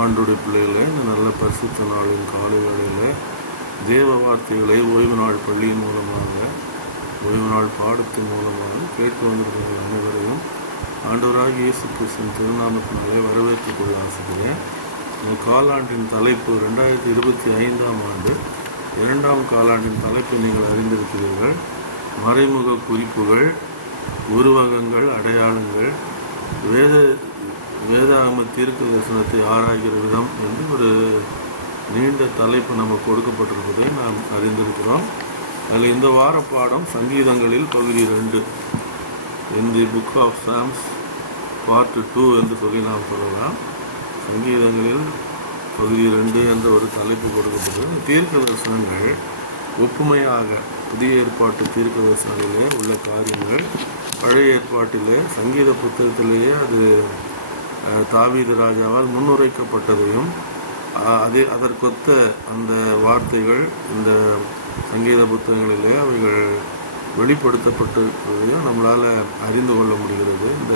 ஆண்டுடைய பிள்ளைகளை இந்த நல்ல பரிசுத்த நாளின் காலை வேளையில் தேவ வார்த்தைகளை ஓய்வு நாள் பள்ளியின் மூலமாக, ஓய்வு நாள் பாடத்தின் மூலமாக கேட்டு வந்திருக்கிற அனைவரையும் ஆண்டவராக இயேசு கிறிஸ்துவின் திருநாமத்தினாலே வரவேற்றுக் கொள்ள ஆசைக்கிறேன். இந்த காலாண்டின் தலைப்பு 2025ஆம் ஆண்டு 2ஆம் காலாண்டின் தலைப்பை நீங்கள் அறிந்திருக்கிறீர்கள். மறைமுக குறிப்புகள், உருவகங்கள், அடையாளங்கள், வேதாகம தீர்க்க தரிசனத்தை ஆராய்கிற விதம் என்று ஒரு நீண்ட தலைப்பு நமக்கு கொடுக்கப்பட்டிருப்பதை நாம் அறிந்திருக்கிறோம். அதில் இந்த வார பாடம் சங்கீதங்களில் பகுதி 2, in the book of Psalms part 2 என்று சொல்லி நாம் சொல்லலாம். சங்கீதங்களில் பகுதி 2 என்ற ஒரு தலைப்பு கொடுக்கப்பட்டது. தீர்க்க தரிசனங்கள் ஒப்புமையாக புதிய ஏற்பாட்டு தீர்க்க தரிசனங்களிலே உள்ள காரியங்கள் பழைய ஏற்பாட்டிலே சங்கீத புத்தகத்திலேயே அது தாவீது ராஜாவால் முன்னுரைக்கப்பட்டதையும் அதற்கொத்த அந்த வார்த்தைகள் இந்த சங்கீத புத்தகங்களிலே அவைகள் வெளிப்படுத்தப்பட்டிருப்பதையும் நம்மளால் அறிந்து கொள்ள முடிகிறது. இந்த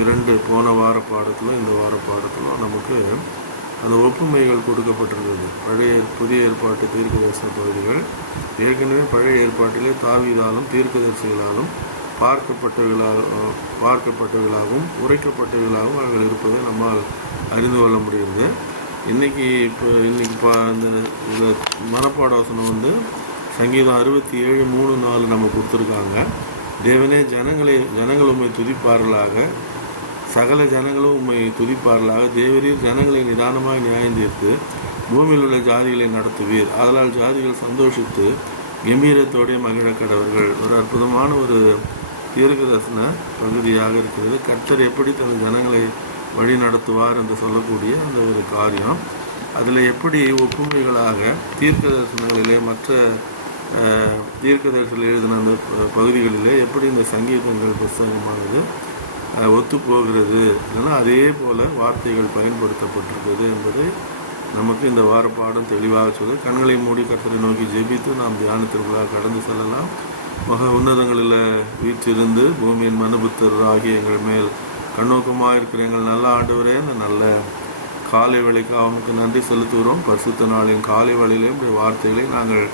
2 போன வார பாடத்திலும் இந்த வார பாடத்திலும் நமக்கு அந்த ஒப்புமைகள் கொடுக்கப்பட்டிருந்தது. புதிய ஏற்பாட்டு தீர்க்கதரிசன பகுதிகள் ஏற்கனவே பழைய ஏற்பாட்டிலே தாவீதாலும் தீர்க்கதரிசிகளாலும் பார்க்கப்பட்டவர்களாகவும் உரைக்கப்பட்டவர்களாகவும் அவர்கள் இருப்பதை நம்மால் அறிந்து கொள்ள முடிகிறது. இன்னைக்கு இந்த மனப்பாட வசனம் சங்கீதம் 67:3-4 நம்ம கொடுத்துருக்காங்க. தேவனே ஜனங்கள் உம்மை துதிப்பார்களாக, சகல ஜனங்களும் உம்மை துதிப்பார்களாக. தேவரீர் ஜனங்களை நிதானமாக நியாயம் தீர்த்து பூமியில் உள்ள ஜாதிகளை நடத்துவீர். அதனால் ஜாதிகள் சந்தோஷித்து கம்பீரத்தோடைய மகிழக்கடவர்கள். ஒரு அற்புதமான ஒரு தீர்க்க தரிசன பகுதியாக இருக்கிறது. கர்த்தர் எப்படி தன் ஜனங்களை வழி நடத்துவார் என்று சொல்லக்கூடிய அந்த ஒரு காரியம். அதில் எப்படி ஒப்புமைகளாக தீர்க்க தரிசனங்களிலே மற்ற தீர்க்க தரிசனம் எழுதின அந்த பகுதிகளிலே எப்படி இந்த சங்கீதங்கள் புஸ்தகமானது ஒத்து போகிறது, இல்லைன்னா அதே போல் வார்த்தைகள் பயன்படுத்தப்பட்டிருக்கிறது என்பது நமக்கு இந்த வார பாடம் தெளிவாக சொல்லுது. கண்களை மூடி கர்த்தரை நோக்கி ஜெபித்து நாம் தியானத்திற்குள்ளாக கடந்து செல்லலாம். மக உன்னதங்களில் வீற்றிருந்து பூமியின் மனுபுத்தர் எங்கள் மேல் கண்ணோக்கமாக இருக்கிற எங்கள் நல்ல ஆண்டவரே, இந்த நல்ல காலை வேளைக்கு அவனுக்கு நன்றி செலுத்துகிறோம். பரிசுத்த நாளின் காலை வேளையிலே வார்த்தைகளை நாங்கள்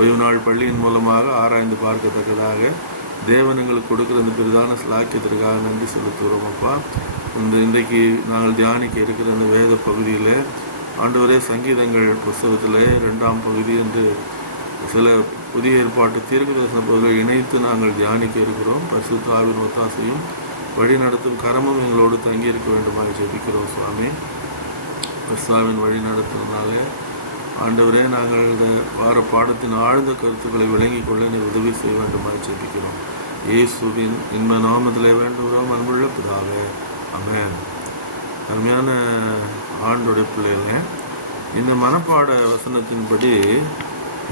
ஓய்வு நாள் பள்ளியின் மூலமாக ஆராய்ந்து பார்க்கத்தக்கதாக தேவன் எங்களுக்கு கொடுக்குற இந்த பெரிதான ஸ்லாக்கியத்திற்காக நன்றி செலுத்துகிறோம். அப்பா, இன்றைக்கு நாங்கள் தியானிக்க இருக்கிற இந்த வேத பகுதியில் ஆண்டவரே சங்கீதங்கள் புஸ்தகத்தில் 2ஆம் பகுதி என்று சில புதிய ஏற்பாட்டு தீர்க்க தரிசன பகுதிகளை இணைத்து நாங்கள் தியானிக்க இருக்கிறோம். பரிசுத்த ஆவியின் ஒத்தாசையும் வழி நடத்தும் கரமும் எங்களோடு தங்கியிருக்க வேண்டுமாக ஜெபிக்கிறோம். சுவாமி, பரிசுத்தாவின் வழி நடத்துறதுனாலே ஆண்டவரே நாங்கள் இந்த வார பாடத்தின் ஆழ்ந்த கருத்துக்களை விளங்கிக் கொள்ள நீ உதவி செய்ய வேண்டுமாக ஜெபிக்கிறோம். இயேசுவின் இன்ப நாமத்திலே வேண்டுகிறோம், அன்புள்ள பிதாவே, ஆமென். அருமையான ஆண்டுடைய பிள்ளைங்க, இந்த மனப்பாட வசனத்தின்படி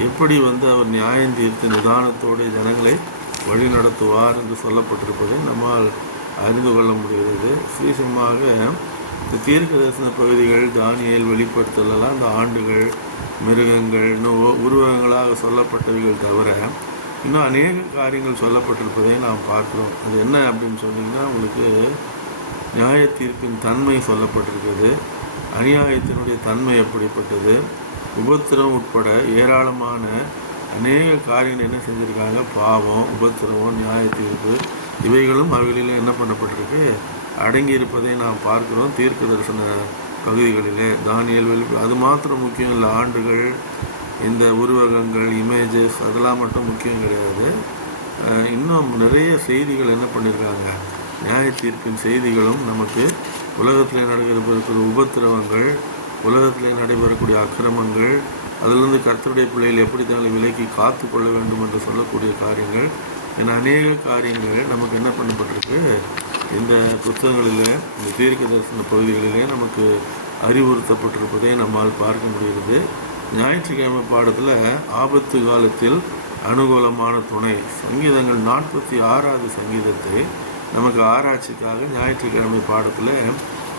எப்படி அவர் நியாயம் தீர்த்து நிதானத்தோடு ஜனங்களை வழி நடத்துவார் என்று சொல்லப்பட்டிருப்பதை நம்மால் அறிந்து கொள்ள முடிகிறது. விசேஷமாக இந்த தீர்க்க தரிசன பகுதிகள் தானியேல் வெளிப்படுத்தலாம் இந்த ஆண்டுகள், மிருகங்கள், இன்னும் உருவகங்களாக சொல்லப்பட்டவைகள் தவிர இன்னும் அநேக காரியங்கள் சொல்லப்பட்டிருப்பதை நாம் பார்க்கிறோம். அது என்ன அப்படின்னு சொன்னீங்கன்னா, உங்களுக்கு நியாய தீர்ப்பின் தன்மை சொல்லப்பட்டிருக்குது, அநியாயத்தினுடைய தன்மை எப்படிப்பட்டது, உபத்திரம் உட்பட ஏராளமான அநேக காரியங்கள் என்ன செஞ்சுருக்காங்க. பாவம், உபத்திரவம், நியாய தீர்ப்பு இவைகளும் அவைகளில் என்ன பண்ணப்பட்டிருக்கு, அடங்கி இருப்பதை நாம் பார்க்கிறோம். தீர்க்க தரிசன பகுதிகளிலே தானியேல் அது மாத்திரம் முக்கியம் இல்லை. ஆண்டுகள், இந்த உருவகங்கள், இமேஜஸ் அதெல்லாம் மட்டும் முக்கியம் கிடையாது. இன்னும் நிறைய செய்திகள் என்ன பண்ணியிருக்காங்க, நியாய தீர்ப்பின் செய்திகளும் நமக்கு உலகத்தில் நடைபெறக்கூடிய உபத்திரவங்கள், உலகத்தில் நடைபெறக்கூடிய அக்கிரமங்கள், அதிலிருந்து கர்த்தருடைய பிள்ளைகள் எப்படி தங்களை விலக்கி காத்து கொள்ள வேண்டும் என்று சொல்லக்கூடிய காரியங்கள் என அநேக காரியங்கள் நமக்கு என்ன பண்ணப்பட்டிருக்கு இந்த புத்தகங்களில், இந்த தீர்க்க தரிசன பகுதிகளிலே நமக்கு அறிவுறுத்தப்பட்டிருப்பதை நம்மால் பார்க்க முடிகிறது. ஞாயிற்றுக்கிழமை பாடத்தில் ஆபத்து காலத்தில் அனுகூலமான துணை சங்கீதங்கள் 46வது சங்கீதத்தை நமக்கு ஆராய்ச்சிக்காக ஞாயிற்றுக்கிழமை பாடத்தில்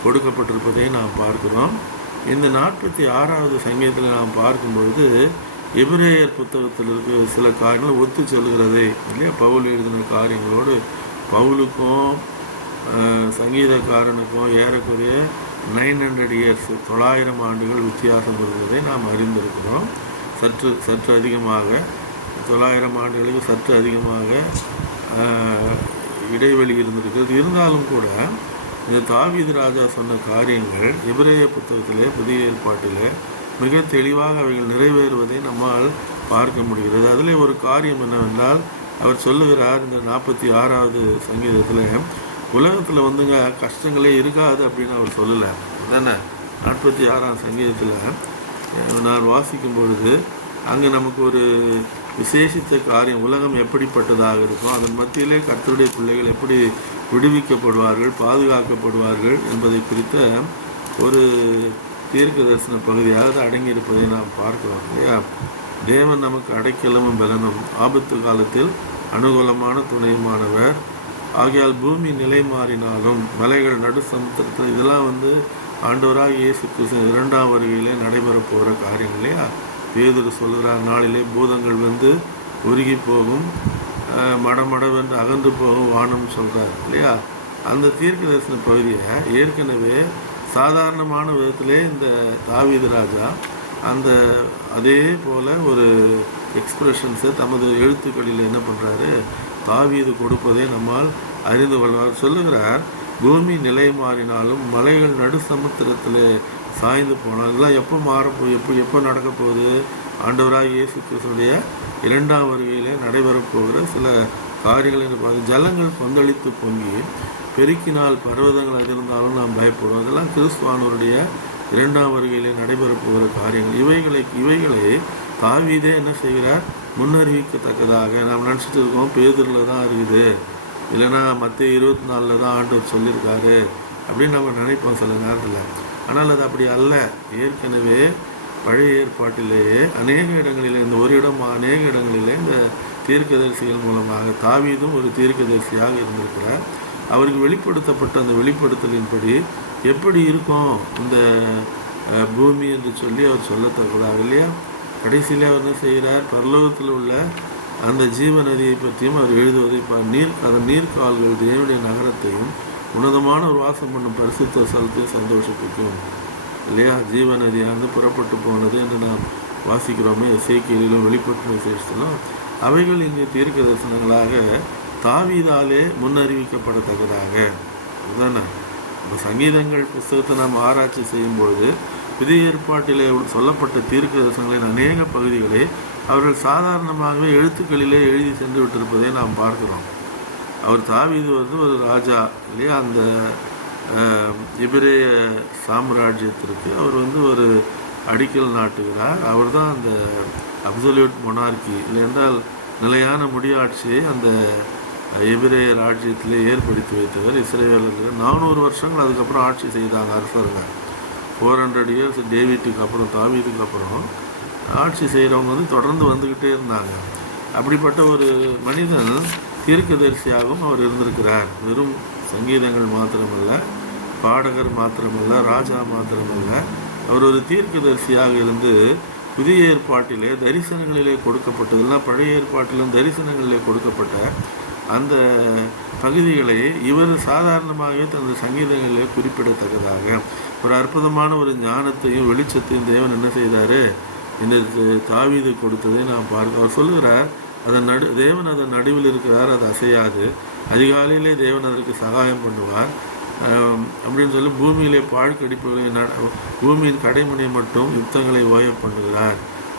கொடுக்கப்பட்டிருப்பதை நாம் பார்க்கிறோம். இந்த 46வது சங்கீதத்தில் நாம் பார்க்கும்பொழுது எபிரேயர் புத்தகத்தில் இருக்கிற சில காரியங்கள் ஒத்து சொல்லுகிறதே இல்லையா. பவுல் எழுதின காரியங்களோடு பவுலுக்கும் சங்கீதக்காரனுக்கும் ஏறக்குறைய 900 இயர்ஸ் 900 ஆண்டுகள் வித்தியாசம் இருந்ததை நாம் அறிந்திருக்கிறோம். சற்று அதிகமாக 900 ஆண்டுகளுக்கு சற்று அதிகமாக இடைவெளி இருந்திருக்கிறது. இருந்தாலும் கூட இந்த தாவீது ராஜா சொன்ன காரியங்கள் எபிரேய புத்தகத்திலே புதிய ஏற்பாட்டிலே மிக தெளிவாக அவைகள் நிறைவேறுவதை நம்மால் பார்க்க முடிகிறது. அதில் ஒரு காரியம் என்னவென்றால் அவர் சொல்லுகிறார் இந்த 46வது சங்கீதத்தில், உலகத்தில் வந்துங்க கஷ்டங்களே இருக்காது அப்படின்னு அவர் சொல்லலை தானே. 46ஆம் சங்கீதத்தில் நான் வாசிக்கும் பொழுது அங்கே நமக்கு ஒரு விசேஷித்த காரியம், உலகம் எப்படிப்பட்டதாக இருக்கும், அதன் மத்தியிலே கர்த்தருடைய பிள்ளைகள் எப்படி விடுவிக்கப்படுவார்கள், பாதுகாக்கப்படுவார்கள் என்பதை குறித்த ஒரு தீர்க்க தரிசன பகுதியாக அடங்கியிருப்பதை நாம் பார்க்கிறோம் இல்லையா. தேவன் நமக்கு அடைக்கலமும் பலனும், ஆபத்து காலத்தில் அனுகூலமான துணையுமானவர். ஆகையால் பூமி நிலை மாறினாலும் மலைகள் நடு சமுத்திரத்தில், இதெல்லாம் ஆண்டவராக இயேசு கிறிஸ்து 2ஆம் வருகையிலே நடைபெற போகிற காரியம் இல்லையா. பேதுரு சொல்கிறார், நாளிலே பூதங்கள் உருகி போகும், மடமடவென்று அகன்று போகும் வானம் சொல்கிறார் இல்லையா. அந்த தீர்க்க தரிசன பகுதியை ஏற்கனவே சாதாரணமான விதத்திலே இந்த தாவீது ராஜா அதே போல் ஒரு எக்ஸ்பிரஷன்ஸை தமது எழுத்துக்களில் என்ன பண்ணுறாரு, தாவீது கொடுப்பதை நம்மால் அறிந்து கொள்வார். சொல்லுகிறார், பூமி நிலை மாறினாலும் மலைகள் நடு சமுத்திரத்தில் சாய்ந்து போனால், இதெல்லாம் எப்போ எப்போ நடக்க போகுது, ஆண்டவராக இயேசு கிறிஸ்துடைய 2ஆம் வருகையிலே நடைபெறப்போகிற சில காரியங்கள் என்று பார்த்து, ஜலங்கள் கொந்தளித்து பொங்கி பெருக்கினால் பர்வதங்கள் அதிர்ந்தாலும் நாம் பயப்படுவோம். அதெல்லாம் கிறிஸ்துவானவருடைய 2ஆம் வருகையிலே நடைபெறப்போகிற காரியங்கள். இவைகளை தாவீதே என்ன செய்கிறார், முன்னறிவிக்கத்தக்கதாக. நாம் நினச்சிட்டு இருக்கோம் பேதுருல தான் இருக்குது, இல்லைன்னா மத்திய 24 தான் ஆண்டவர் சொல்லியிருக்காரு அப்படின்னு நம்ம நினைப்போம் சில நேரத்தில். ஆனால் அது அப்படி அல்ல. ஏற்கனவே பழைய ஏற்பாட்டிலேயே அநேக இடங்களிலே, இந்த ஒரு இடம் அநேக இடங்களிலே இந்த தீர்க்கதரிசிகள் மூலமாக தாவீதும் ஒரு தீர்க்கதரிசியாக இருந்திருக்கிறார். அவருக்கு வெளிப்படுத்தப்பட்ட அந்த வெளிப்படுத்தலின்படி எப்படி இருக்கும் இந்த பூமி என்று சொல்லி அவர் சொல்லத்தக்கதாக இல்லையா. கடைசியில் அவர் என்ன செய்கிறார், பரலோகத்தில் உள்ள அந்த ஜீவ நதியை பற்றியும் அவர் எழுதுவதை அதன் நீர்க்கால்கள் தேவனுடைய நகரத்தையும் உன்னதமான ஒரு வாசம் பண்ணும் பரிசுத்த ஸ்தலத்தையும் சந்தோஷிப்பிக்கும் இல்லையா. ஜீவ நதியானது புறப்பட்டு போனது என்று நாம் வாசிக்கிறோமே எசேக்கியேலிலும் வெளிப்பட்டு விசேஷத்திலும். அவைகள் இங்கே தீர்க்க தரிசனங்களாக தாவீதாலே முன்னறிவிக்கப்படத்தக்கதாக அதுதானே. இப்போ சங்கீதங்கள் புஸ்தகத்தை நாம் ஆராய்ச்சி செய்யும்பொழுது புதிய ஏற்பாட்டிலே சொல்லப்பட்ட தீர்க்க தரிசனங்களின் அநேக பகுதிகளை அவர்கள் சாதாரணமாகவே எழுத்துக்களிலே எழுதி சென்று விட்டிருப்பதை நாம் பார்க்கிறோம். அவர் தாவீது ஒரு ராஜா இல்லையா. அந்த எபிரேய சாம்ராஜ்யத்திற்கு அவர் ஒரு அடிக்கல் நாட்டுகிறார். அவர் தான் அந்த அப்சல்யூட் மொனார்கி இல்லையென்றால் நிலையான முடியாட்சியை அந்த எபிரேய ராஜ்யத்திலே ஏற்படுத்தி வைத்தவர். இஸ்ரேலர்கள் 400 வருஷங்கள் அதுக்கப்புறம் ஆட்சி செய்தாங்க அரசர்கள். 400 இயர்ஸ் டேவிட்டுக்கு அப்புறம், தாவீதுக்கு அப்புறம் ஆட்சி செய்கிறவங்க தொடர்ந்து வந்துக்கிட்டே இருந்தாங்க. அப்படிப்பட்ட ஒரு மனிதன் தீர்க்கதரிசியாகவும் அவர் இருந்திருக்கிறார். வெறும் சங்கீதங்கள் மாத்திரமல்ல, பாடகர் மாத்திரமல்ல, ராஜா மாத்திரமல்ல, அவர் ஒரு தீர்க்கதரிசியாக இருந்து புதிய ஏற்பாட்டிலே தரிசனங்களிலே கொடுக்கப்பட்டதெல்லாம் பழைய ஏற்பாட்டிலும் தரிசனங்களிலே கொடுக்கப்பட்ட அந்த பகுதிகளை இவர் சாதாரணமாகவே தனது சங்கீதங்களிலே குறிப்பிடத்தக்கதாக ஒரு அற்புதமான ஒரு ஞானத்தையும் வெளிச்சத்தையும் தேவன் என்ன செய்தார், இந்த தாவீது கொடுத்ததை நாம் பார்க்க. அவர் சொல்லுகிறார், தேவன் அதன் நடுவில் இருக்கிறார், அது அசையாது, அதிகாலையிலே தேவன் அதற்கு சகாயம் பண்ணுவார் அப்படின்னு சொல்லி பூமியிலே பாழ்கடிப்புகளை பூமியின் கடைமுனை மட்டும் யுத்தங்களை ஓய பண்ணுகிறார்,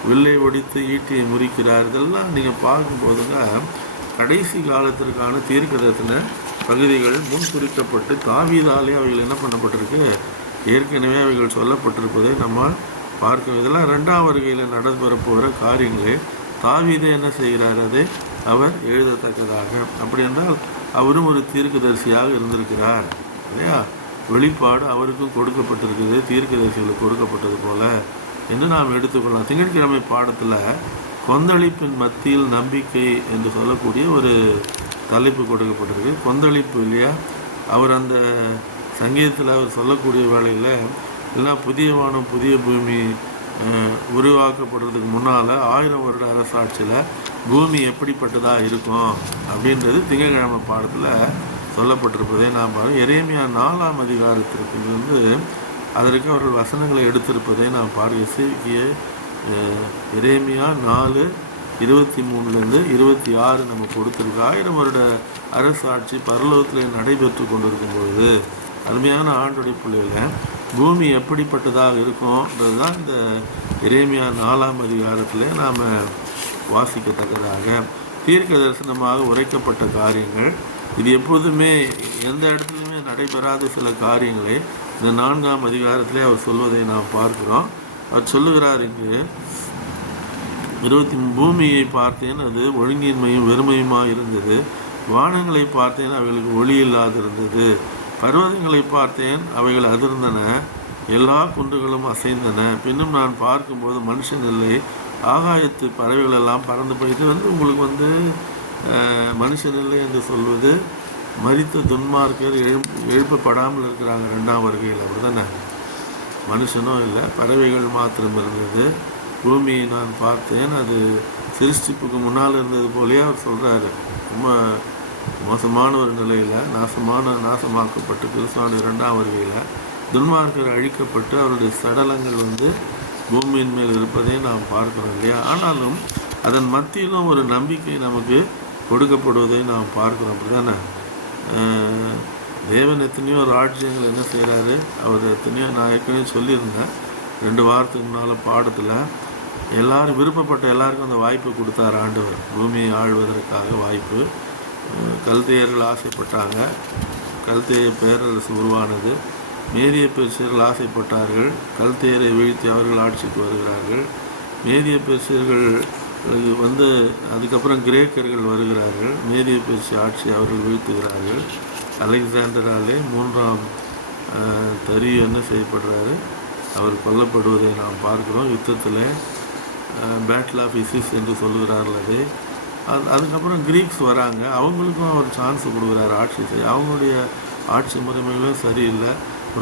வில்லை ஒடித்து ஈட்டியை முறிக்கிறார். இதெல்லாம் நீங்கள் பார்க்கும்போதுங்க கடைசி காலத்திற்கான தீர்க்கதரிசன பகுதிகள் முன்குறிக்கப்பட்டு தாவீதாலே அவைகள் என்ன பண்ணப்பட்டிருக்கு, ஏற்கனவே அவைகள் சொல்லப்பட்டிருப்பதை நம்மால் பார்க்க. இதெல்லாம் 2ஆம் வருகையில் நடைபெற போகிற காரியங்களே தாவீதே என்ன செய்கிறார், அதை அவர் எழுதத்தக்கதாக. அப்படி என்றால் அவரும் ஒரு தீர்க்கதரிசியாக இருந்திருக்கிறார் இல்லையா. வெளிப்பாடு அவருக்கும் கொடுக்கப்பட்டிருக்குது, தீர்க்கதரிசிகளுக்கு கொடுக்கப்பட்டது போல என்று நாம் எடுத்துக்கொள்ளலாம். திங்கட்கிழமை பாடத்தில் கொந்தளிப்பின் மத்தியில் நம்பிக்கை என்று சொல்லக்கூடிய ஒரு தலைப்பு கொடுக்கப்பட்டிருக்கு. கொந்தளிப்பு இல்லையா. அவர் அந்த சங்கீதத்தில் அவர் சொல்லக்கூடிய வேளையில் எல்லாம் புதிய வானம் புதிய பூமி உருவாக்கப்படுறதுக்கு முன்னால் 1000 வருட அரசாட்சியில் பூமி எப்படிப்பட்டதாக இருக்கும் அப்படின்றது திங்கட்கிழமை பாடத்தில் சொல்லப்பட்டிருப்பதை நாம் எரேமியா 4ஆம் அதிகாரத்திற்கு அதற்கு அவர்கள் வசனங்களை எடுத்திருப்பதை நாம் எசேக்கிய எரேமியா 4:23 26 நம்ம கொடுத்துருக்கு. 1000 வருட அரசு ஆட்சி பரலோகத்தில் நடைபெற்று கொண்டிருக்கும் பொழுது அருமையான ஆண்டுடைய பிள்ளைகளை பூமி எப்படிப்பட்டதாக இருக்கும்ன்றது தான் இந்த எரேமியா 4ஆம் அதிகாரத்தில் நாம் வாசிக்கத்தக்கதாக தீர்க்க தரிசனமாக உரைக்கப்பட்ட காரியங்கள். இது எப்போதுமே எந்த இடத்துலையுமே நடைபெறாத சில காரியங்களை இந்த 4ஆம் அதிகாரத்திலே அவர் சொல்வதை நாம் பார்க்கிறோம். அவர் சொல்லுகிறார் இங்கு 20 பூமியை பார்த்தேன், அது ஒழுங்கின்மையும் வெறுமையுமாக இருந்தது. வானங்களை பார்த்தேன், அவைகளுக்கு ஒளி இல்லாதிருந்தது. பர்வதங்களை பார்த்தேன், அவைகள் அதிர்ந்தன. எல்லா குன்றுகளும் அசைந்தன. பின்னும் நான் பார்க்கும்போது மனுஷன் இல்லை, ஆகாயத்து பறவைகள் எல்லாம் பறந்து போயிட்டு உங்களுக்கு மனுஷன் இல்லை என்று சொல்வது மரித்த துன்மார்க்கர் எழுப்பப்படாமல் இருக்கிறாங்க 2ஆம் வருகையில். அப்படி தானே? மனுஷனும் இல்லை, பறவைகள் மாத்திரம் இருந்தது. பூமியை நான் பார்த்தேன், அது சிருஷ்டிப்புக்கு முன்னால் இருந்தது போலே அவர் சொல்கிறாரு. ரொம்ப மோசமான ஒரு நிலையில் நாசமாக்கப்பட்டு கிறிஸ்துவான 2ஆம் வருகையில் துன்மார்க்கர் அழிக்கப்பட்டு அவருடைய சடலங்கள் பூமியின் மேல் இருப்பதை நாம் பார்க்கிறோம் இல்லையா? ஆனாலும் அதன் மத்தியிலும் ஒரு நம்பிக்கை நமக்கு கொடுக்கப்படுவதை நாம் பார்க்கிறோம். அப்படி தானே? தேவன் எத்தனையோ ராஜ்யங்கள் என்ன செய்கிறாரு, அவர் எத்தனையோ, நான் ஏற்கனவே சொல்லியிருந்தேன் 2 வாரத்துக்கு முன்னால் பாடத்தில், எல்லாரும் விருப்பப்பட்ட எல்லாருக்கும் அந்த வாய்ப்பு கொடுத்தார் ஆண்டவர், பூமியை ஆழ்வதற்காக வாய்ப்பு. கல்தேயர்கள் ஆசைப்பட்டாங்க, கல்தேய பேரரசு உருவானது. மேதிய பெர்சியர்கள் ஆசைப்பட்டார்கள், கல்தேயரை வீழ்த்தி அவர்கள் ஆட்சிக்கு வருகிறார்கள். மேதிய பெர்சியர்கள் அதுக்கப்புறம் கிரேக்கர்கள் வருகிறார்கள், மேதிய பெர்சிய ஆட்சி அவர்கள் வீழ்த்துகிறார்கள். அலெக்சாண்டராலே 3ஆம் தரியு என்ன செய்யப்படுறாரு, அவர் கொல்லப்படுவதை நாம் பார்க்கிறோம். யுத்தத்தில் பேட்டில் ஆஃப் இசிஸ் என்று சொல்லுகிறார்கள். அதுக்கப்புறம் கிரீக்ஸ் வராங்க, அவங்களுக்கும் அவர் சான்ஸ் கொடுக்குறாரு ஆட்சி செய்ய. அவங்களுடைய ஆட்சி முறைமைகளும் சரியில்லை.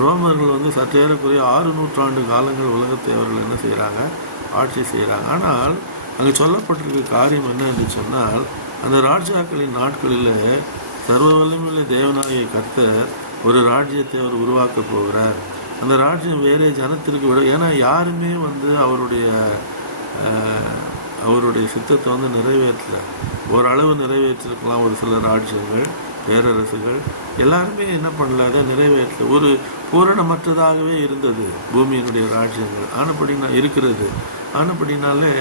ரோமர்கள் சற்றேறக்குறைய 6 நூற்றாண்டு காலங்கள் உலகத்தை அவர்கள் என்ன செய்கிறாங்க, ஆட்சி செய்கிறாங்க. ஆனால் அங்கே சொல்லப்பட்டிருக்க காரியம் என்ன என்று சொன்னால், அந்த ராஜாக்களின் நாட்களில் சர்வ வல்லமையுள்ள தேவனாகிய கர்த்தர் ஒரு ராஜ்யத்தை அவர் உருவாக்க போகிறார். அந்த ராஜ்யம் வேறே ஜனத்திற்கு விட, ஏன்னா யாருமே அவருடைய சித்தத்தை நிறைவேற்றல. ஓரளவு நிறைவேற்றிருக்கலாம் ஒரு சில ராஜ்யங்கள், பேரரசுகள், எல்லாருமே என்ன பண்ணல, அதை நிறைவேற்ற ஒரு பூரணமற்றதாகவே இருந்தது பூமியினுடைய ராஜ்யங்கள். இருக்கிறது. ஆனப்படினாலே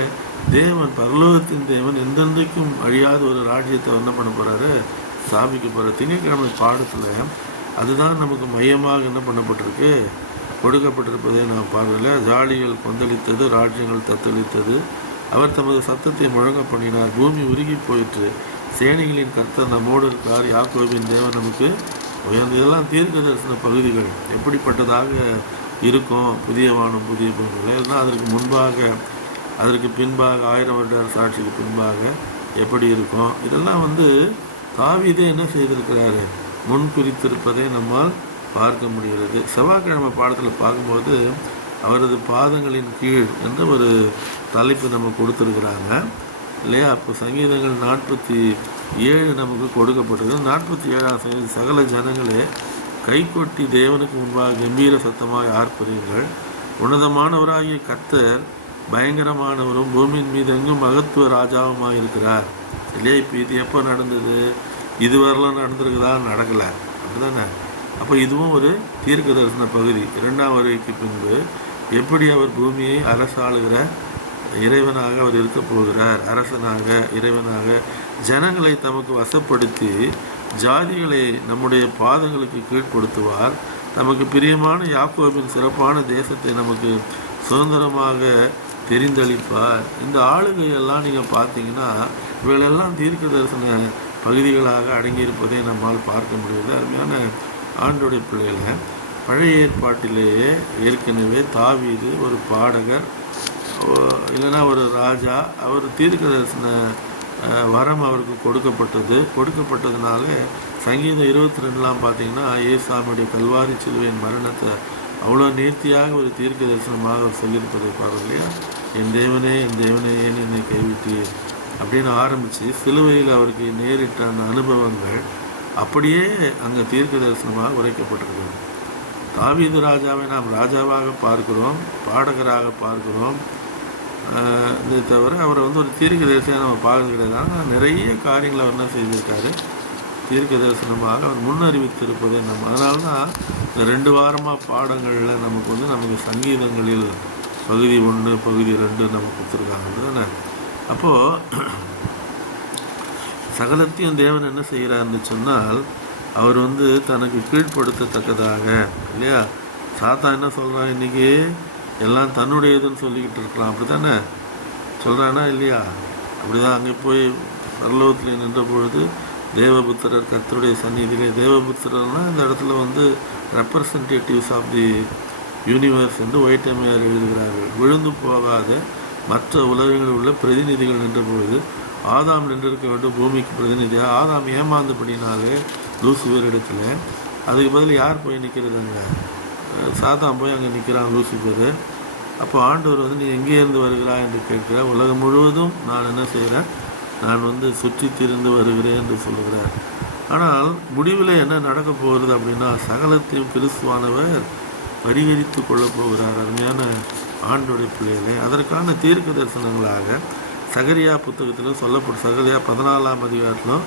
தேவன், பரலோகத்தின் தேவன் எந்தெந்தைக்கும் அழியாத ஒரு ராஜ்யத்தை என்ன பண்ண போகிறாரு, ஸ்தாபிக்க போகிற. திங்கட்கிழமை பாடத்தில் அதுதான் நமக்கு மையமாக என்ன பண்ணப்பட்டிருக்கு, கொடுக்கப்பட்டிருப்பதை நாம் பார்க்கல. ஜாலிகள் கொந்தளித்தது, ராஜ்யங்கள் தத்தளித்தது. அவர் தமது சத்தத்தை முழங்க பண்ணினார், பூமி உருகி போயிற்று. சேனைகளின் கர்த்தர் நம்மோடு இருக்கார், யாக்கோபின் தேவன் நமக்கு உயர்ந்த. இதெல்லாம் தீர்க்க தரிசன பகுதிகள். எப்படிப்பட்டதாக இருக்கும் புதிய வானம் புதிய பூமியில், எல்லாம் அதற்கு பின்பாக 1000 வருட சாட்சிக்கு பின்பாக எப்படி இருக்கும், இதெல்லாம் தாவீதே என்ன செய்திருக்கிறாரு, முன்குறித்திருப்பதை நம்மால் பார்க்க முடிகிறது. செவ்வாய்க்கிழமை பாடத்தில் பார்க்கும்போது அவரது பாதங்களின் கீழ் என்ற ஒரு தலைப்பு நம்ம கொடுத்துருக்குறாங்க இல்லையா? அப்போ சங்கீதங்கள் 47 நமக்கு கொடுக்கப்பட்டது. 47ஆம் சகல ஜனங்களே கை கொட்டி தேவனுக்கு முன்பாக கம்பீர சத்தமாக ஆர்ப்பரியுங்கள். உன்னதமானவராகிய கர்த்தர் பயங்கரமானவரும் பூமியின் மீது எங்கும் மகத்துவ ராஜாவுமாக இருக்கிறார் இல்லையா? இப்போ இது எப்போ நடந்தது, இதுவரைலாம் நடந்திருக்குதா? நடக்கலை, அப்படிதானே? அப்போ இதுவும் ஒரு தீர்க்க தரிசன பகுதி. 2ஆம் வருகைக்கு பின்பு எப்படி அவர் பூமியை அரசாளுகிற இறைவனாக அவர் இருக்க போகிறார், அரசனாக, இறைவனாக ஜனங்களை தமக்கு வசப்படுத்தி ஜாதிகளை நம்முடைய பாதங்களுக்கு கீழ்ப்படுத்துவார். நமக்கு பிரியமான யாக்கோபின் சிறப்பான தேசத்தை நமக்கு சுதந்திரமாக தெரிந்தளிப்பார். இந்த ஆளுகையெல்லாம் நீங்கள் பார்த்தீங்கன்னா இவைகளெல்லாம் தீர்க்க தரிசன பகுதிகளாக அடங்கியிருப்பதை நம்மால் பார்க்க முடியுது. அருமையான ஆண்டோடைய பிள்ளைகளை, பழைய ஏற்பாட்டிலேயே ஏற்கனவே தாவீது ஒரு பாடகர், இல்லைன்னா ஒரு ராஜா, அவர் தீர்க்க தரிசன வரம் அவருக்கு கொடுக்கப்பட்டதுனால சங்கீதம் 22 பார்த்தீங்கன்னா ஏசாமியுடைய கல்வாரி சிலுவையின் மரணத்தை அவ்வளோ நேர்த்தியாக ஒரு தீர்க்க தரிசனமாக அவர் சொல்லியிருப்பதை பார்க்க இல்லையா? என் தேவனே ஏன் என்னை கைவிட்டீர் அப்படின்னு ஆரம்பித்து சிலுவையில் அவருக்கு நேரிட்ட அந்த அனுபவங்கள் அப்படியே அங்கே தீர்க்க தரிசனமாக உரைக்கப்பட்டிருக்கிறது. தாவீது ராஜாவை நாம் ராஜாவாக பார்க்கிறோம், பாடகராக பார்க்கிறோம். இதை தவிர அவரை வந்து ஒரு தீர்க்கதரிசியாக நம்ம பார்க்கறது கிடையாது. ஆனால் நிறைய காரியங்களை அவர் என்ன செய்திருக்காரு, தீர்க்க தரிசனமாக அவர் முன்னறிவித்திருப்பதை நம்ம, அதனால தான் இந்த 2 வாரமாக பாடங்களில் நமக்கு சங்கீதங்களில் பகுதி 1 பகுதி 2 நமக்கு கொடுத்துருக்காங்க தானே. அப்போது சகலத்தையும் தேவன் என்ன செய்கிறார்னு சொன்னால், அவர் வந்து தனக்கு கீழ்ப்படுத்தத்தக்கதாக இல்லையா. சாத்தான் என்ன சொல்கிறான், இன்றைக்கி எல்லாம் தன்னுடையதுன்னு சொல்லிக்கிட்டு இருக்கலாம், அப்படி தானே சொல்கிறானா இல்லையா. அப்படி தான் அங்கே போய் பரலோகத்தில் நின்ற பொழுது தேவபுத்திரர் கர்த்தருடைய சந்நிதியிலே, தேவபுத்திரர்னால் இந்த இடத்துல வந்து ரெப்ரசன்டேட்டிவ்ஸ் ஆஃப் தி யூனிவர்ஸ் என்று ஒயிட்டமையார் எழுதுகிறார்கள். விழுந்து போகாத மற்ற உலகங்களில் உள்ள பிரதிநிதிகள் நின்ற பொழுது ஆதாம் நின்றிருக்க வேண்டும் பூமிக்கு பிரதிநிதியாக. ஆதாம் ஏமாந்தபடினாலே லூசிபர் இடத்துல, அதுக்கு பதில் யார் போய் நிற்கிறதுங்க, சாத்தான் போய் அங்கே நிற்கிறான் லூசிபர். அப்போ ஆண்டவர் வந்து நீ எங்கேருந்து வருகிறா என்று கேட்கிறார். உலகம் முழுவதும் நான் என்ன செய்கிறேன், நான் வந்து சுற்றி திரிந்து வருகிறேன் என்று சொல்லுகிறார். ஆனால் முடிவில் என்ன நடக்க போகிறது அப்படின்னா, சகலத்தையும் கிறிஸ்துவானவர் பரிகரித்து கொள்ளப் போகிறார். அருமையான ஆண்டோடைய பிள்ளைகளே, அதற்கான தீர்க்க தரிசனங்களாக சகரியா புத்தகத்திலும் சொல்லப்படும். சகரியா 14ஆம் அதிகாரத்திலும்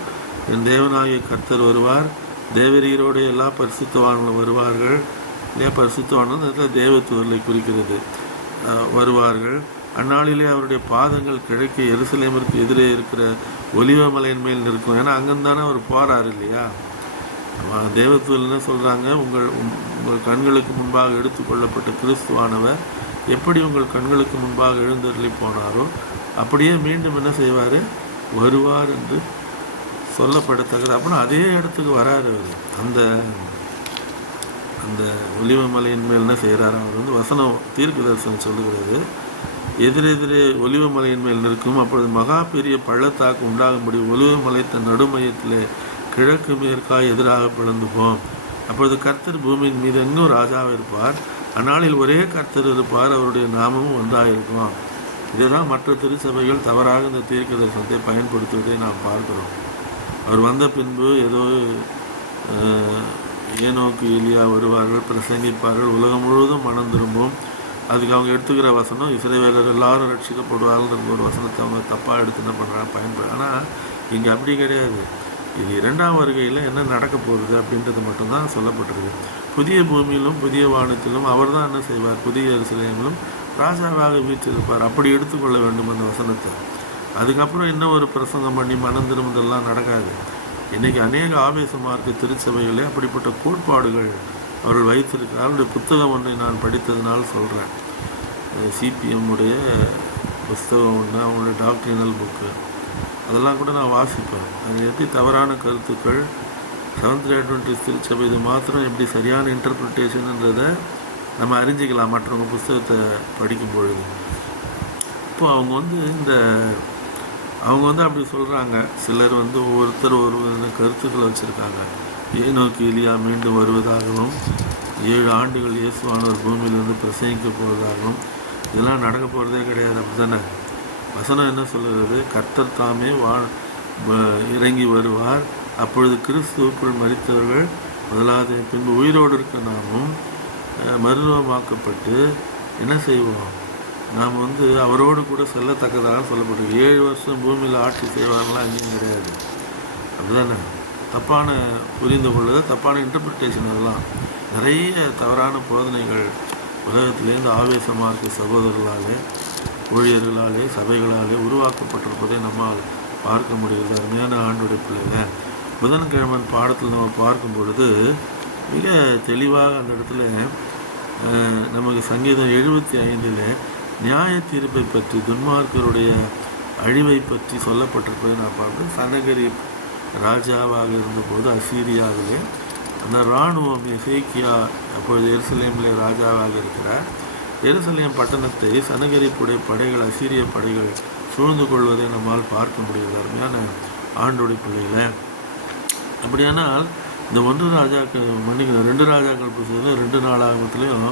என் தேவனாகிய கர்த்தர் வருவார், தேவரீரோடு எல்லா பரிசுத்தவான்களும் வருவார்கள் இல்லையா. பரிசுத்தவான்கள் தேவதூதர்களை குறிக்கிறது, வருவார்கள். அந்நாளிலே அவருடைய பாதங்கள் கிழக்கு எருசலேமிற்கு எதிரே இருக்கிற ஒலிவமலையின் மேல் நிற்கும். ஏன்னா அங்கேருந்தானே அவர் போகிறார் இல்லையா. தேவதூதர் என்ன சொல்கிறாங்க, உங்கள் கண்களுக்கு முன்பாக எடுத்துக்கொள்ளப்பட்ட கிறிஸ்துவானவர் எப்படி உங்கள் கண்களுக்கு முன்பாக எழுந்தருளி போனாரோ அப்படியே மீண்டும் என்ன செய்வார், வருவார் என்று சொல்லப்படத்தக்கது. அப்படின்னா அதே இடத்துக்கு வராரு அவர். அந்த ஒலிவமலையின் மேல் என்ன செய்கிறார், அவர் வந்து வசனம் தீர்க்க தரிசனம் சொல்லுகிறது, எதிரெதிரே ஒலிவமலையின் மேல் நிற்கும். அப்பொழுது மகா பெரிய பள்ளத்தாக்கு உண்டாகும்படி ஒலிவமலை தன் நடுமையத்திலே கிழக்கு மேற்காய் எதிராக பிளந்து போம். அப்பொழுது கர்த்தர் பூமியின் மீது இன்னும் ராஜாவாக இருப்பார். அந்நாளில் ஒரே கர்த்தர் இருப்பார், அவருடைய நாமமும் ஒன்றாயிருக்கும். இதுதான் மற்ற திருச்சபைகள் தவறாக இந்த தீர்க்க தரிசனத்தை பயன்படுத்துவதை நாம் பார்க்கிறோம். அவர் வந்த பின்பு ஏதோ ஏனோக்கு எலியா வருவார்கள், பிரசங்கிப்பார்கள், உலகம் முழுவதும் மனம் திரும்பும். அதுக்கு அவங்க எடுத்துக்கிற வசனம் இஸ்ரவேலர் எல்லாரும் ரட்சிக்கப்படுவார்கள் ஒரு வசனத்தை அவங்க தப்பாக எடுத்து என்ன பண்ணுறாங்க, பயன்படுது. ஆனால் இங்கே அப்படி கிடையாது. இது 2ஆம் வருகையில் என்ன நடக்க போகுது அப்படின்றது மட்டும்தான் சொல்லப்பட்டிருக்கு. புதிய பூமியிலும் புதிய வானத்திலும் அவர் தான் என்ன செய்வார், புதிய எருசலேமிலும் ராஜாவாக வீற்றிருப்பார். அப்படி எடுத்துக்கொள்ள வேண்டும் அந்த வசனத்தை. அதுக்கப்புறம் என்ன ஒரு பிரசங்கம் பண்ணி மனம் திரும்புதெல்லாம் நடக்காது. இன்றைக்கி அநேக ஆவேசமார்க்க திருச்சபைகளே அப்படிப்பட்ட கோட்பாடுகள் அவர்கள் வைத்திருக்கிறார். அவருடைய புத்தகம் ஒன்றை நான் படித்ததுனால சொல்கிறேன். சிபிஎம் உடைய புஸ்தகம் ஒன்று, அவங்களுடைய டாக்ட்ரினல் புக்கு, அதெல்லாம் கூட நான் வாசிப்பேன். அது எப்படி தவறான கருத்துக்கள், செவன்த் அட்வென்டிஸ்ட் திருச்சபை இது மாத்திரம் எப்படி சரியான இன்டர்பிரிட்டேஷன்ன்றதை நம்ம அறிஞ்சிக்கலாம் மற்றவங்க புஸ்தகத்தை படிக்கும் பொழுது. இப்போ அவங்க வந்து அப்படி சொல்கிறாங்க. சிலர் வந்து ஒவ்வொருத்தர் ஒரு கருத்துக்களை வச்சுருக்காங்க. ஏனோக்கு எலியா மீண்டும் வருவதாகவும் 7 ஆண்டுகள் இயேசுவானவர் பூமியிலிருந்து பிரசங்கிக்க போவதாகவும், இதெல்லாம் நடக்க போகிறதே கிடையாது. அப்படி தானே வசனம் என்ன சொல்கிறது, கர்த்தர் தாமே இறங்கி வருவார். அப்பொழுது கிறிஸ்துவுக்குள் மரித்தவர்கள் முதலாவது பின்பு உயிரோடு இருக்க நாமும் மறுரூபமாக்கப்பட்டு என்ன செய்வோம், நாம் வந்து அவரோடு கூட செல்லத்தக்கதாக சொல்லப்பட்டிருக்கு. 7 வருஷம் பூமியில் ஆட்சி செய்வாங்களாம் எங்கேயும் கிடையாது. அப்படிதானே தப்பான புரிந்து கொள்வது, தப்பான இன்டர்பிரிட்டேஷன், அதெல்லாம் நிறைய தவறான போதனைகள் உலகத்திலேருந்து ஆவேசமார்க்க சகோதரர்களாலே, ஊழியர்களாலே, சபைகளாலே உருவாக்கப்பட்டிருப்பதை நம்மால் பார்க்க முடிகிறது. அருமையான ஆண்டோடைய பிள்ளைங்க, புதன்கிழமை பாடத்தில் நம்ம பார்க்கும் பொழுது மிக தெளிவாக அந்த இடத்துல நமக்கு சங்கீதம் 75 நியாய தீர்ப்பை பற்றி, துன்மார்க்கருடைய அழிவை பற்றி சொல்லப்பட்டிருப்பதை நான் பார்ப்பேன். சனகரிப் ராஜாவாக இருந்தபோது அசீரியாவிலே அந்த இராணுவம் எசேக்கியா அப்பொழுது எருசலேமிலே ராஜாவாக இருக்கிறார். எருசலேம் பட்டணத்தை சனகரிப்புடைய படைகள், அசீரிய படைகள் சூழ்ந்து கொள்வதை நம்மால் பார்க்க முடியுது. அருமையான ஆண்டோடைய பிள்ளைகளை, அப்படியானால் இந்த 2 ராஜாக்கள் புத்தகத்தில் 2 நாளாகமத்திலையும்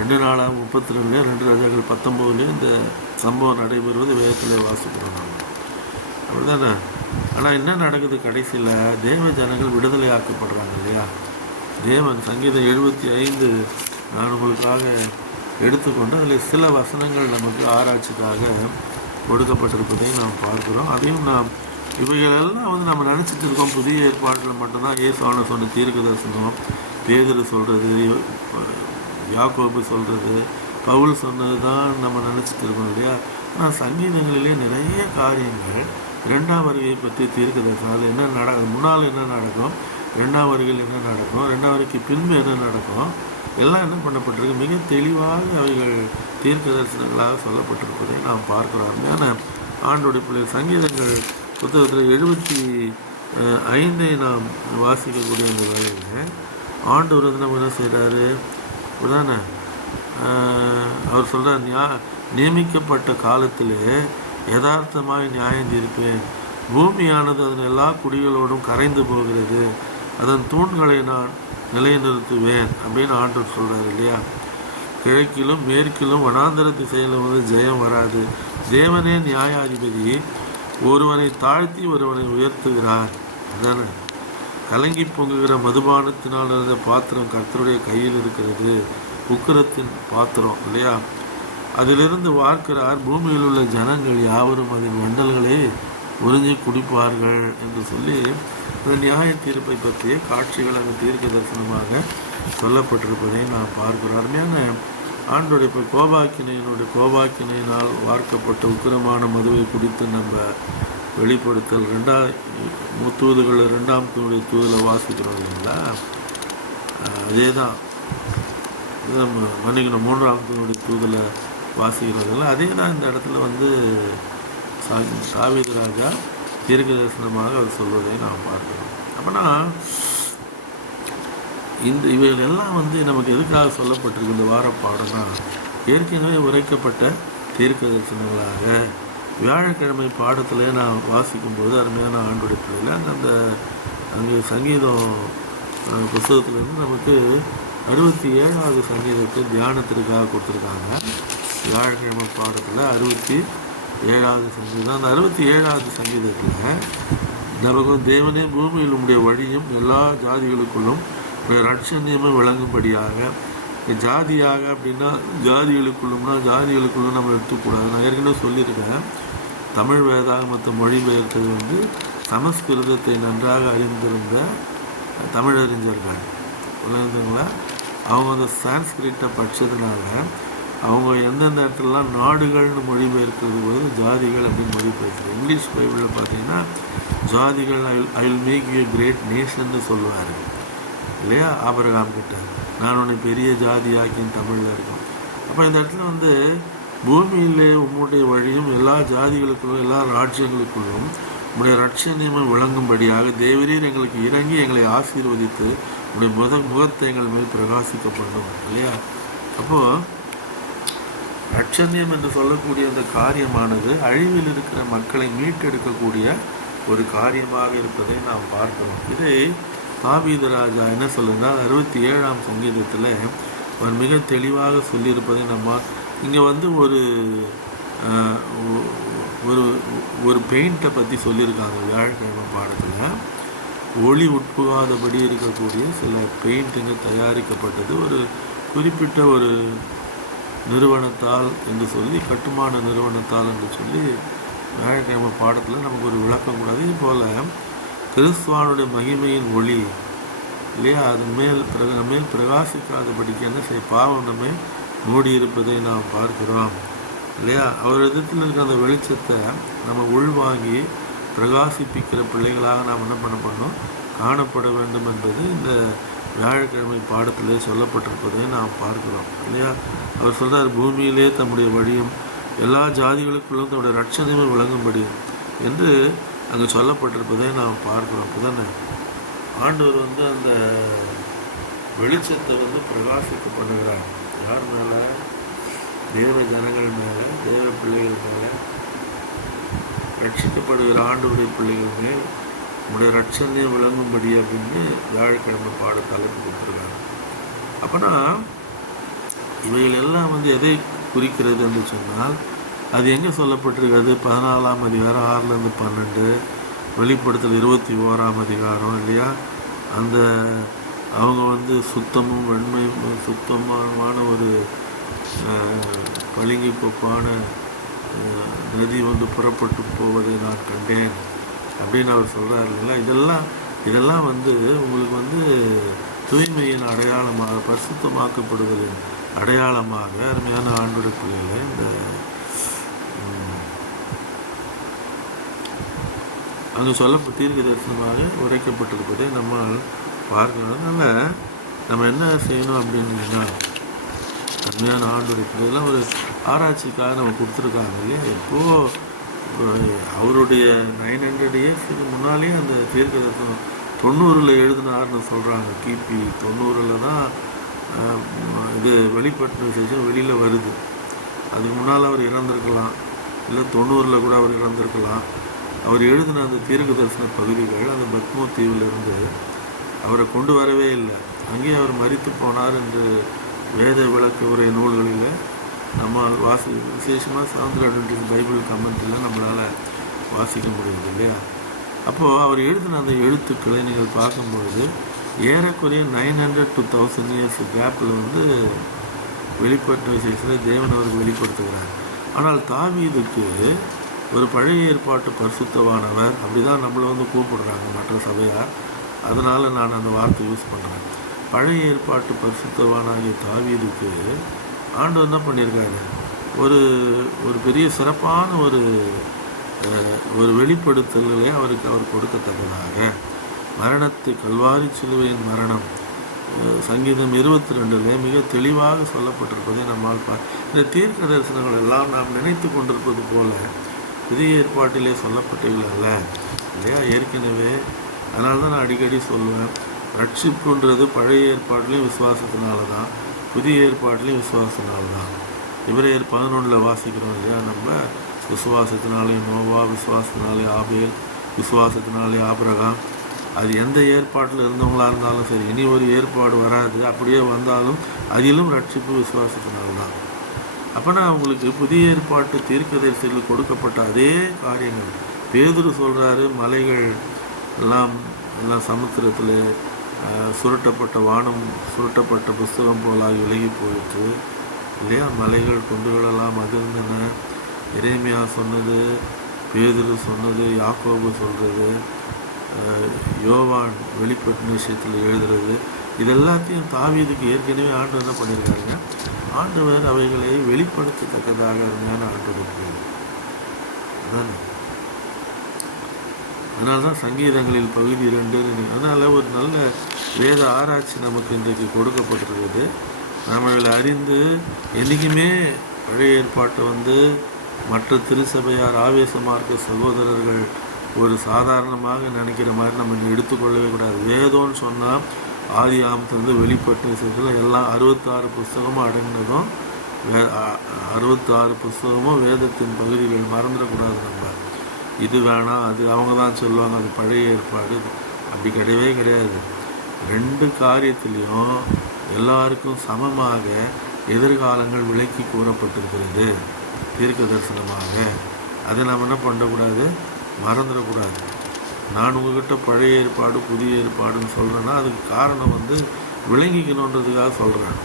2 நாளாக 32 2 ராஜாக்கள் 19 இந்த சம்பவம் நடைபெறுவது வேதத்திலே வாசிக்கிறோம் நாங்கள். அப்படிதானே. ஆனால் என்ன நடக்குது, கடைசியில் தேவ ஜனங்கள் விடுதலை ஆக்கப்படுறாங்க இல்லையா. தேவன் சங்கீதம் 75 நான் உங்களுக்காக எடுத்துக்கொண்டு அதில் சில வசனங்கள் நமக்கு ஆராய்ச்சிக்காக கொடுக்கப்பட்டிருப்பதை நாம் பார்க்கிறோம். அதையும் நாம் இவைகளெல்லாம் வந்து நம்ம நினச்சிட்டு இருக்கோம் புதிய ஏற்பாட்டில் மட்டும்தான் இயேசுவான சொன்ன தீர்க்க தரிசனம், பேதுரு சொல்கிறது, யாக்கோபு சொல்கிறது, பவுல் சொன்னது தான் நம்ம நினச்சிட்டு இருக்கோம் இல்லையா. ஆனால் சங்கீதங்களிலே நிறைய காரியங்கள் 2ஆம் வருகையை பற்றி தீர்க்க தரிசனம், அதில் என்ன முன்னால் என்ன நடக்கும், 2ஆம் வருகையில் என்ன நடக்கும், 2ஆம் வருகைக்கு பின்பு என்ன நடக்கும், எல்லாம் என்ன பண்ணப்பட்டிருக்கு, மிக தெளிவாக அவைகள் தீர்க்க தரிசனங்களாக சொல்லப்பட்டிருப்பதை நாம் பார்க்கிறோம். அருமையான ஆண்டோடைய பிள்ளை சங்கீதங்கள் புத்தகத்தில் 75 நாம் வாசிக்கக்கூடிய அந்த வேலையில் ஆண்டவர் வந்து நம்ம என்ன செய்கிறாரு உதானே, அவர் சொல்கிறார், நியமிக்கப்பட்ட காலத்திலே யதார்த்தமாக நியாயம் தீர்ப்பேன், பூமியானது அதன் எல்லா குடிகளோடும் கரைந்து போகிறது, அதன் தூண்களை நான் நிலைநிறுத்துவேன் அப்படின்னு ஆண்டவர் சொல்கிறார் இல்லையா. கிழக்கிலும் மேற்கிலும் வனாந்தர திசையிலும் வந்து ஜெயம் வராது, தேவனே நியாயாதிபதி, ஒருவனை தாழ்த்தி ஒருவனை உயர்த்துகிறார். அதானே, கலங்கி பொங்குகிற மதுபானத்தினால் இருந்த பாத்திரம் கர்த்தருடைய கையில் இருக்கிறது, உக்கிரத்தின் பாத்திரம் இல்லையா, அதிலிருந்து வார்க்கிறார், பூமியில் உள்ள ஜனங்கள் யாவரும் அதன் வண்டல்களை உறிஞ்சி குடிப்பார்கள் என்று சொல்லி அந்த நியாய தீர்ப்பை பற்றிய காட்சிகள் அங்கு தீர்க்க தரிசனமாக சொல்லப்பட்டிருப்பதை நாம் பார்க்கிறோம். அருமையான ஆண்டோடைய இப்போ கோபாக்கினையினால் வார்க்கப்பட்ட உக்கிரமான மதுவை குடித்து நம்ம வெளிப்படுத்தல் 2ஆம் தூதுல வாசிக்கிறோம் இல்லைங்களா. அதே தான் இது நம்ம மன்னிக்கணும் 3ஆம் தூதில் வாசிக்கிறோம். அதே தான் இந்த இடத்துல வந்து தாவீது ராஜா தீர்க்க தரிசனமாக அவர் சொல்வதை நாம் பார்க்கிறோம். அப்படின்னா இவைகள் எல்லாம் வந்து நமக்கு எதுக்காக சொல்லப்பட்டிருக்கு இந்த வார பாடம்னா, ஏற்கனவே உரைக்கப்பட்ட தீர்க்க தரிசனங்களாக வியாழக்கிழமை பாடத்தில் நான் வாசிக்கும்போது அருமையான ஆண்டோடைய பிள்ளையில் அங்கே சங்கீதம் புத்தகத்துலேருந்து நமக்கு 67வது சங்கீதத்தை தியானத்திற்காக கொடுத்துருக்காங்க. வியாழக்கிழமை பாடத்தில் 67வது சங்கீதம். அந்த 67வது சங்கீதத்தில் நமக்கு தேவனே பூமியில் உம்முடைய வழியும் எல்லா ஜாதிகளுக்குள்ளும் ரட்சணியமும் விளங்கும்படியாக, ஜாதியாக அப்படின்னா ஜாதிகளுக்குள்ளும் நம்ம எடுத்துக்கூடாது. நான் ஏற்கனவே சொல்லியிருக்கேன், தமிழ் வேதாகமத்தை மொழிபெயர்த்தது வந்து சமஸ்கிருதத்தை நன்றாக அறிந்திருந்த தமிழறிஞர்கள் உலகங்களா, அவங்க அந்த சான்ஸ்கிரிட்டை படித்ததுனால அவங்க எந்தெந்த இடத்துலலாம் நாடுகள்னு மொழிபெயர்க்கிறது போது ஜாதிகள் அப்படின்னு மொழிபெயர்க்கிறது. இங்கிலீஷ் பைபிளில் பார்த்தீங்கன்னா ஜாதிகள் I will make you great நேஷன்னு சொல்லுவார் இல்லையா. ஆபிரகாம் கிட்ட நான் உன்னை பெரிய ஜாதியாக்கின்னு தமிழில் இருக்கும். அப்போ இந்த இடத்துல வந்து பூமியிலே உம்முடைய வழியும் எல்லா ஜாதிகளுக்குள்ளும் எல்லா ராஜ்யங்களுக்குள்ளும் உடைய ரட்சணியமும் விளங்கும்படியாக தேவரீர் எங்களுக்கு இறங்கி எங்களை ஆசீர்வதித்து உடைய முகத்தை எங்கள் மேல் பிரகாசிக்கப்படும் இல்லையா. அப்போது ரட்சணியம் என்று சொல்லக்கூடிய அந்த காரியமானது அழிவில் இருக்கிற மக்களை மீட்டெடுக்கக்கூடிய ஒரு காரியமாக இருப்பதை நாம் பார்க்கிறோம். இதை தாவீது ராஜா என்ன சொல்லுன்னா 67ஆம் சங்கீதத்தில் அவர் மிக தெளிவாக சொல்லியிருப்பதை நம்ம இங்கே வந்து ஒரு பெயிண்ட்டை பற்றி சொல்லியிருக்காங்க. வியாழக்கிழமை பாடத்தில் ஒளி உட்புகாதபடி இருக்கக்கூடிய சில பெயிண்ட்டுங்க தயாரிக்கப்பட்டது ஒரு குறிப்பிட்ட ஒரு நிறுவனத்தால் என்று சொல்லி, கட்டுமான நிறுவனத்தால் என்று சொல்லி வியாழக்கிழமை பாடத்தில் நமக்கு ஒரு விளக்கம் கூடாது. இது போல் கிறிஸ்துவானுடைய மகிமையின் ஒளி இல்லையா, அது மேல் பிரகாசிக்காதபடிக்கு என்ன பாவம் நம்மை மூடியிருப்பதை நாம் பார்க்கிறோம் இல்லையா. அவர் இடத்தில் இருக்கிற அந்த வெளிச்சத்தை நம்ம உள்வாங்கி பிரகாசிப்பிக்கிற பிள்ளைகளாக நாம் என்ன பண்ணணும், காணப்பட வேண்டும் என்பது இந்த வியாழக்கிழமை பாடத்திலே சொல்லப்பட்டிருப்பதை நாம் பார்க்கிறோம் இல்லையா. அவர் சொல்கிறார், பூமியிலே தம்முடைய வழியும் எல்லா ஜாதிகளுக்குள்ளும் தம்முடைய ரட்சணையும் விளங்கும்படி என்று அங்கே சொல்லப்பட்டிருப்பதை நாம் பார்க்கிறோம். அப்போதானே ஆண்டவர் வந்து அந்த வெளிச்சத்தை வந்து பிரகாசிக்க பண்ணுகிறார். யார் மேலே? தேவ ஜனங்கள் மேலே, தேவ பிள்ளைகள் மேலே, ரட்சிக்கப்படுகிற ஆண்டவருடைய பிள்ளைகள் மேல் உங்களுடைய ரட்சணையை விளங்கும்படி அப்படின்னு வியாழக்கிழமை தலைப்பு கொடுத்துருக்காங்க. அப்போனா இவைகள் எல்லாம் வந்து எதை குறிக்கிறது என்று சொன்னால், அது எங்கே சொல்லப்பட்டிருக்கிறது? 14ஆம் அதிகாரம் 6லேருந்து 12, வெளிப்படுத்தல் 21ஆம் அதிகாரம் இல்லையா. அந்த அவங்க வந்து சுத்தமும் வெண்மையும் சுத்தமான ஒரு பளிங்கு கொப்பான நதி வந்து புறப்பட்டு போவதை நான் கண்டேன் அப்படின்னு அவர் சொல்கிறார் இல்லைங்களா. இதெல்லாம் வந்து உங்களுக்கு வந்து தூய்மையின் அடையாளமாக, பரிசுத்தமாக்கப்படுவதின் அடையாளமாக அருமையான ஆண்டோட பிள்ளைகளை இந்த அங்கே தீர்க்க தரிசனமாக உரைக்கப்பட்டிருப்பதை நம்மால் பார்க்கணும். அதனால் நம்ம என்ன செய்யணும் அப்படின்னா, அருமையான ஆண்டோட பிள்ளைகள்லாம் ஒரு ஆராய்ச்சிக்காக நம்ம கொடுத்துருக்காங்க இல்லையா. எப்போது அவருடைய 900 இயர்ஸுக்கு முன்னாலே அந்த தீர்க்க தரிசனம் 90 எழுதினார்னு சொல்கிறாங்க. கிபி 90 தான் இது வெளிப்பட்ட விசேஷம் வெளியில் வருது. அதுக்கு முன்னால் அவர் இறந்துருக்கலாம், இல்லை 90 கூட அவர் இறந்துருக்கலாம். அவர் எழுதின அந்த தீர்க்க தரிசன பகுதிகள் அந்த பத்மோ தீவிலிருந்து அவரை கொண்டு வரவே இல்லை. அங்கேயே அவர் மரித்து போனார் என்று வேத விளக்க உரை நூல்களில் நம்ம விசேஷமாக சாந்திர அட்வென்டிஸ்ட் பைபிள் கமெண்ட்டில் நம்மளால் வாசிக்க முடியுது இல்லையா. அப்போது அவர் எழுதின அந்த எழுத்துக்களை நீங்கள் பார்க்கும்பொழுது ஏறக்குறைய 900 to 1000 இயர்ஸ் கேப்பில் வந்து வெளிப்பட்ட விசேஷத்தில் தேவன் அவருக்கு வெளிப்படுத்துகிறார். ஆனால் தாவீதுக்கு ஒரு பழைய ஏற்பாட்டு பரிசுத்தவானவர் அப்படி தான் நம்மளை வந்து கூப்பிடுறாங்க மற்ற சபையார். அதனால் நான் அந்த வார்த்தை யூஸ் பண்ணுறேன். பழைய ஏற்பாட்டு பரிசுத்தவானாகிய தாவீதுக்கு ஆண்டவர் என்ன பண்ணியிருக்காரு, ஒரு பெரிய சிறப்பான ஒரு வெளிப்படுத்தல்களை அவர் கொடுக்கத்தக்கதாக மரணத்தை கல்வாரி சிலுவையின் மரணம் சங்கீதம் 22 மிக தெளிவாக சொல்லப்பட்டிருப்பதை நம்மால் இந்த தீர்க்க தரிசனங்கள் எல்லாம் நாம் நினைத்து கொண்டிருப்பது போல புதிய ஏற்பாட்டிலே சொல்லப்பட்டவர்கள் அல்ல இல்லையா. ஏற்கனவே அதனால தான் நான் அடிக்கடி சொல்லுவேன், ரட்சிப்புன்றது பழைய ஏற்பாட்டிலையும் விசுவாசத்தினால தான், புதிய ஏற்பாட்டிலையும் விசுவாசத்தினால தான். எபிரேயர் 11 வாசிக்கிறோம் இல்லையா. நம்ம விசுவாசத்தினாலே நோவா, விசுவாசத்தினாலே ஆபேல், விசுவாசத்தினாலே ஆபிரகாம். அது எந்த ஏற்பாட்டில் இருந்தவங்களாக இருந்தாலும் சரி, இனி ஒரு ஏற்பாடு வராது, அப்படியே வந்தாலும் அதிலும் ரட்சிப்பு விசுவாசத்தினால்தான். அப்போனா அவங்களுக்கு புதிய ஏற்பாட்டு தீர்க்கதரிசிகளுக்கு கொடுக்கப்பட்ட அதே காரியங்கள் பேதுரு சொல்கிறாரு, மலைகள் எல்லாம் சமுத்திரத்தில் சுருட்டப்பட்ட வானம் சுருட்டப்பட்ட புஸ்தகம் போலாகி விலகி போயிட்டு இல்லையா. மலைகள் குண்டுகளெல்லாம் அதிர்ந்தன. எரேமியா சொன்னது, பேதுரு சொன்னது, யாக்கோபு சொல்கிறது, யோவான் வெளிப்பட்ட விஷயத்தில் எழுதுறது, இது எல்லாத்தையும் தாவீதுக்கு ஏற்கனவே ஆண்டவர் என்ன பண்ணியிருக்காங்க, ஆண்டவர் அவைகளை வெளிப்படுத்தத்தக்கதாக அருமையான ஆண்டவர் அதானே. அதனால தான் சங்கீதங்களில் பகுதி 2. அதனால் ஒரு நல்ல வேத ஆராய்ச்சி நமக்கு இன்றைக்கு கொடுக்கப்பட்டிருக்குது. நம்மளை அறிந்து என்றைக்குமே பழைய ஏற்பாட்டை வந்து மற்ற திருச்சபையார் ஆவேசமார்க்க சகோதரர்கள் ஒரு சாதாரணமாக நினைக்கிற மாதிரி நம்ம எடுத்துக்கொள்ளவே கூடாது. வேதம்னு சொன்னால் ஆதி ஆமத்திலிருந்து வெளிப்பட்ட விஷயத்தில் எல்லாம் 66 புஸ்தகமும் அடங்கினதும் 66 புஸ்தகமும் வேதத்தின் பகுதிகள் மறந்துடக்கூடாது. நம்ம இது வேணாம் அது அவங்க தான் சொல்லுவாங்க அது பழைய ஏற்பாடு, அப்படி கிடையவே கிடையாது. 2 காரியத்திலையும் எல்லாருக்கும் சமமாக எதிர்காலங்கள் விளக்கி கூறப்பட்டிருக்கிறது தீர்க்க தரிசனமாக. அதை நம்ம என்ன பண்ணக்கூடாது, மறந்துடக்கூடாது. நான் உங்கள்கிட்ட பழைய ஏற்பாடு புதிய ஏற்பாடுன்னு சொல்கிறேன்னா அதுக்கு காரணம் வந்து விளங்கிக்கணுன்றதுக்காக சொல்கிறேன்.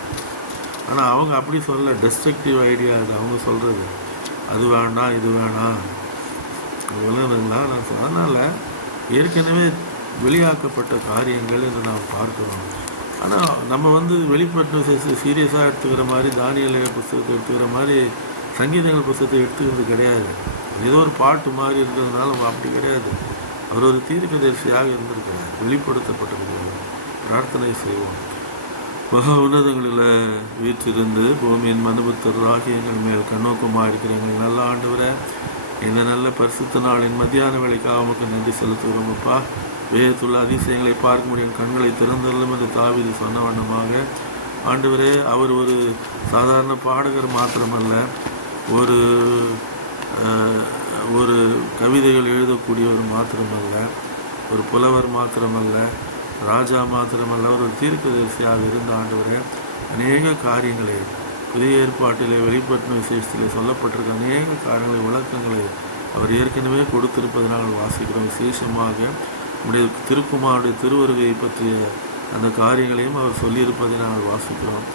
ஆனால் அவங்க அப்படி சொல்ல, டெஸ்ட்ரக்டிவ் ஐடியா அது அவங்க சொல்கிறது, அது வேண்டாம் இது வேணாம் விளங்குதுங்களா. நான் அதனால் ஏற்கனவே வெளியாக்கப்பட்ட காரியங்கள் இதை நாம் பார்க்குறோம். ஆனால் நம்ம வந்து வெளிப்பட்ட சீரியஸாக எடுத்துக்கிற மாதிரி தானியேல் புஸ்தகத்தை எடுத்துக்கிற மாதிரி சங்கீதங்கள் புஸ்தகத்தை எடுத்துக்கிறது கிடையாது. ஏதோ ஒரு பாட்டு மாதிரி இருக்கிறதுனால அப்படி கிடையாது. அவர் ஒரு தீர்க்கதரிசியாக இருந்திருக்கிறார், வெளிப்படுத்தப்பட்டிருக்கிறார். பிரார்த்தனை செய்வோம். மகா உன்னதங்களில் வீற்றிருந்து பூமியின் மனுபுத்தராகி எங்கள் மேல் கண்ணோக்கமாக இருக்கிற எங்கள் நல்ல ஆண்டவரை இந்த நல்ல பரிசுத்த நாளின் மத்தியான வேலைக்காக நமக்கு நன்றி செலுத்துகிறோம். அப்பா, வேதத்துள்ள அதிசயங்களை பார்க்க முடியும் கண்களை திறந்தள்ளும் என்று தாவீது சொன்ன வண்ணமாக ஆண்டவரே, அவர் ஒரு சாதாரண பாடகர் மாத்திரமல்ல, ஒரு கவிதைகள் எழுதக்கூடியவர் மாத்திரமல்ல, ஒரு புலவர் மாத்திரமல்ல, ராஜா மாத்திரமல்ல, ஒரு தீர்க்கதரிசியாக இருந்த ஆண்டவரே அநேக காரியங்களை புதிய ஏற்பாட்டிலே வெளிப்பட்ட விசேஷத்தில் சொல்லப்பட்டிருக்க அநேக காரியங்களை விளக்கங்களை அவர் ஏற்கனவே கொடுத்திருப்பதை நாங்கள் வாசிக்கிறோம். விசேஷமாக நம்முடைய திருக்குமாருடைய திருவருகையை பற்றிய அந்த காரியங்களையும் அவர் சொல்லியிருப்பதை நாங்கள் வாசிக்கிறோம்.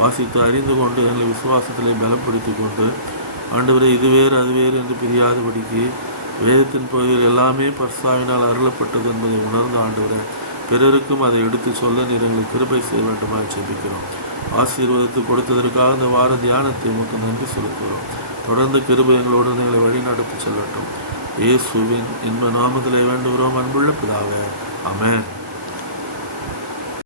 வாசித்து அறிந்து கொண்டு எங்களை விசுவாசத்திலே பலப்படுத்தி கொண்டு ஆண்டவரே இது வேறு அது வேறு என்று பிரியாதபடிக்கு வேதத்தின் பகுதியில் எல்லாமே பரிசுத்தாவினால் அருளப்பட்டது என்பதை உணர்ந்த ஆண்டவரே பிறருக்கும் அதை எடுத்து சொல்ல நீர் எங்களுக்கு கிருபை செய்ய வேண்டுமாக ஜெபிக்கிறோம். ஆசீர்வாதத்தை கொடுத்ததற்காக இந்த வார தியானத்தை உங்களுக்கு நன்றி செலுத்துகிறோம். தொடர்ந்து கிருபை எங்களோடு எங்களை வழிநடத்தி செல்லட்டும். இயேசுவின் இன்ப நாமத்திலே வேண்டுகிறோம் அன்புள்ள பிதாவே. ஆமென்.